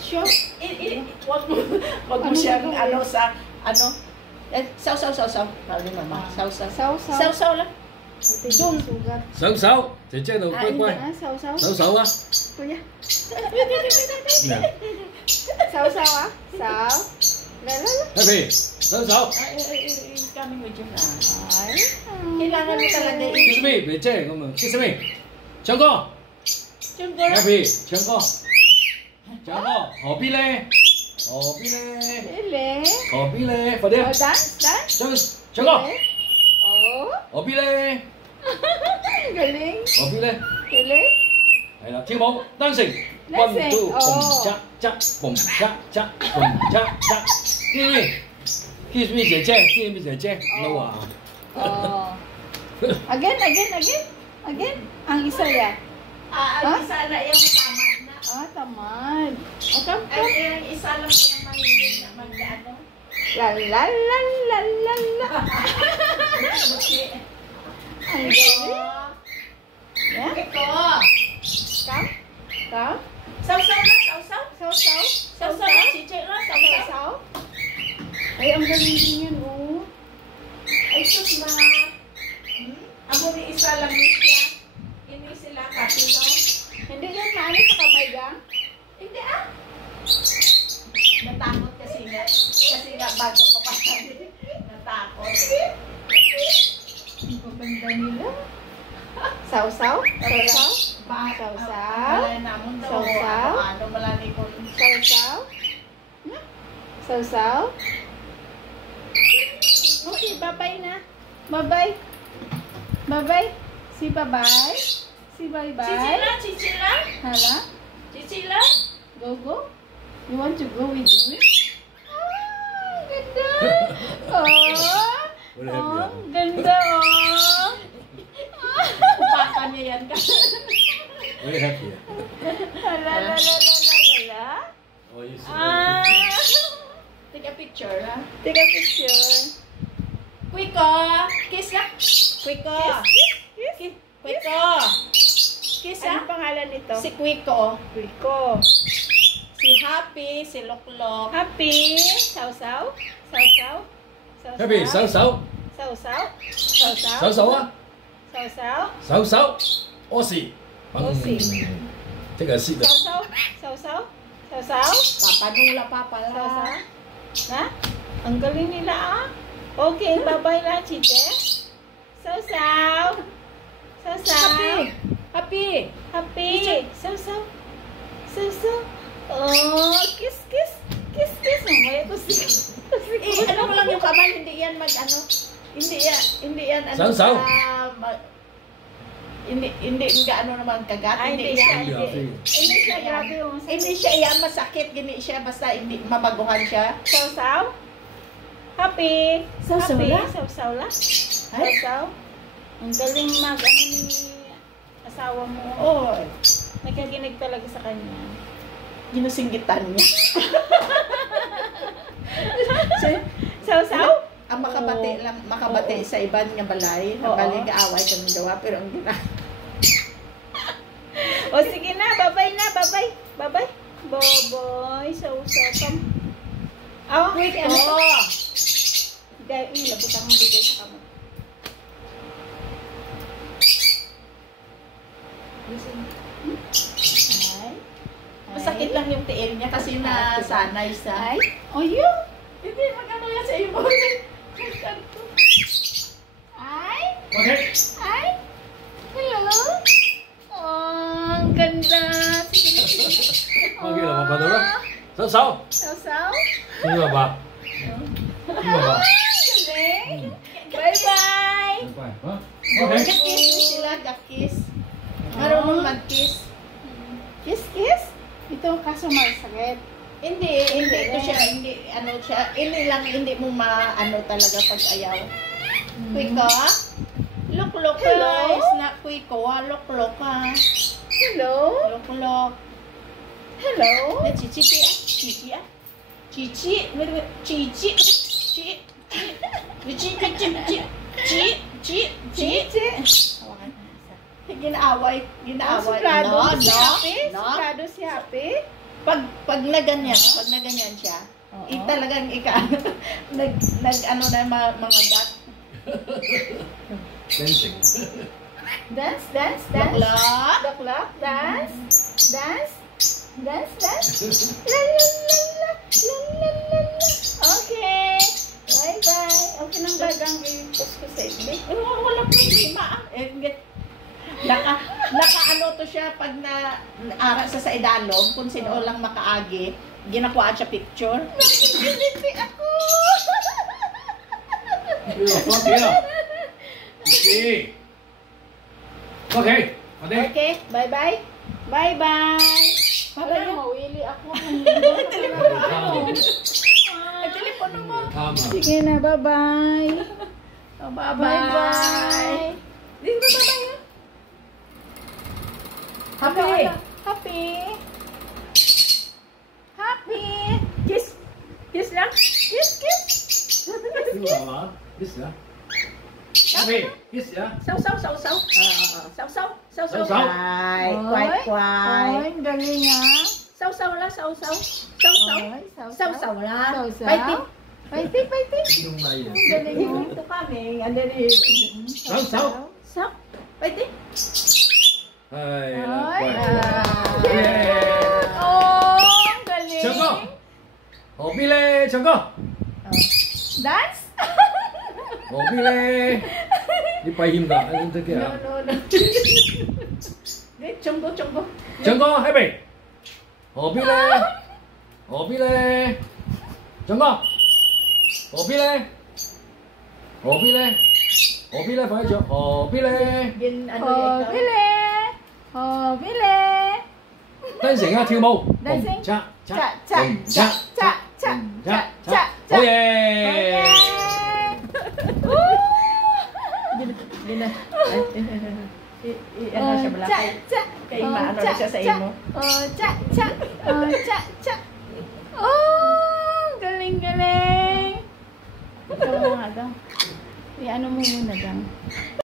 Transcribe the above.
Sure. Wag mo siyang ano sa ano. Saw. Sabi mama. Saw. Saw lang. Doon. Saw. Cece đâu quay quay. Saw á. Kuya. Saw á. Saw. Lala. Happy. Saw. Coming with you na. Ay. Kailangan mo talaga Kiss me, Cece, kung kiss me. Chongko. Happy. Chongko. Chongko. Hobi le. Ele. Hobi le. Phải đi. Dance. Chongko. Oh. Hobi le. Galing. Hobi le. Galing. Hay là跳舞dancing. One two boom cha cha boom cha cha boom cha cha. Kiss me, Cece. Lâu à. Oh. Again. Ang isa yan. Ang isa na yung tamad na. Tamad. Okay. Ang isa lang yung mahigit na mag-ano. La. Ang galing. Yeah? Ito. Come. Saw. Chiche na, saw. Ay, ang galing din yan, oh. Ay, sus ma. Amo ni isa lang siya. Ini sila katino. Hindi yan maano sa kamay gang? Hindi Natakot kasi nga bago ko pa natakot. Ang paganda nila. Saw. Balay namon daw. Ano malani ko. Saw. Okay, bye-bye na. Bye-bye. Si bye-bye. Chichila. Hala? Chichila. Go. You want to go with me? Ganda. Ganda, oh. Upakan niya yan ka. Very happy. Hala. Oh, you see. Take a picture, ha? Take a picture. Kwiko. Kiss na. Kwiko. Kiss, ha? Anong pangalan nito? Si Kwiko. Kwiko. Si Happy, si Loklok. Happy. Saw. Happy, saw. Saw. À? Saw. Aussie. Aussie. Take a seat. Saw. Papa la. Ha? Ang galing nila, ah. Okay, bye-bye na, Chiche. Saw. Happy. Saw. Oh, kiss. Mamaya ko Ano mo lang yung kamay, hindi yan mag-ano. Hindi yan ano. Saw. Hindi ano naman kagat. Hindi siya grabe yung Hindi siya iyan masakit, gini siya basta hindi mamaguhan siya. Saw. Happy. Saw la. Saw. Ang galing ano ni asawa mo. Oh, Nagkaginig talaga sa kanya. ginusinggitan niya. Saw. Ang makabate sa iban nga balay, nabali kaaway kami dawa pero ang gina. O sige na, bye-bye na, bye-bye. Boboy, come. Oh, wait, ano to? Dahil, labutang mo bigay sa kamay. Masakit lang yung tiil niya kasi nasanay sa. Oh, yun. Hindi, magano yan sa iyo. Okay. Hello. Oh, ang ganda. Okay lah, Papa dulu. Saw. Saw. Ini Papa. Galing. Bye-bye. Okay. Kiss sila, gakis. Marunong mag-kiss. Kiss. Ito kaso masakit. Hindi ito siya, hindi mo maano talaga pag ayaw. Kwiko? Loklok guys, na kwiko, loklok ka. Hello. Loklok. Hello. Na chichi. Ginaaway. Suplado si Happy. Pag na ganyan siya, talagang ano na mga gat. Dancing. Dance. Daklak. Dance. La la. Okay. Bye. Okay nang bagang i-post ko sa FB. Wala problema. Ano to siya pag na-ara sa idalog, kung sino lang makaagi, ginakuha siya picture. Nakikiliti ako. Okay. Okay, bye-bye. Wala na mawili ako. Telepono mo. Sige na, bye-bye. Bye-bye. Dito ba tayo? Happy. Kiss lang. Kiss. Kiss ya. Okay, kiss ya. Saw. Quiet. Oy, galing ah. Saw lang. Fighting. Yung layo. Galing mo. Ito kami. And then, Saw. fighting. Ay, Galing. 정거. 어빌레 정거. Dance? 어빌레. Di pa him ka. Ano ito kaya? No. Chonggo. 정거 해봐. 어빌레. 정거. 어빌레 봐야죠. 어빌레. Hobile. 댄싱 아跳舞. Dancing. 차. Cha. 오예. Gina. Ano siya balakay? Kay maano na siya sa imo. Cha. Oh, galing. Ikaw mga gang. Ano mo muna gang.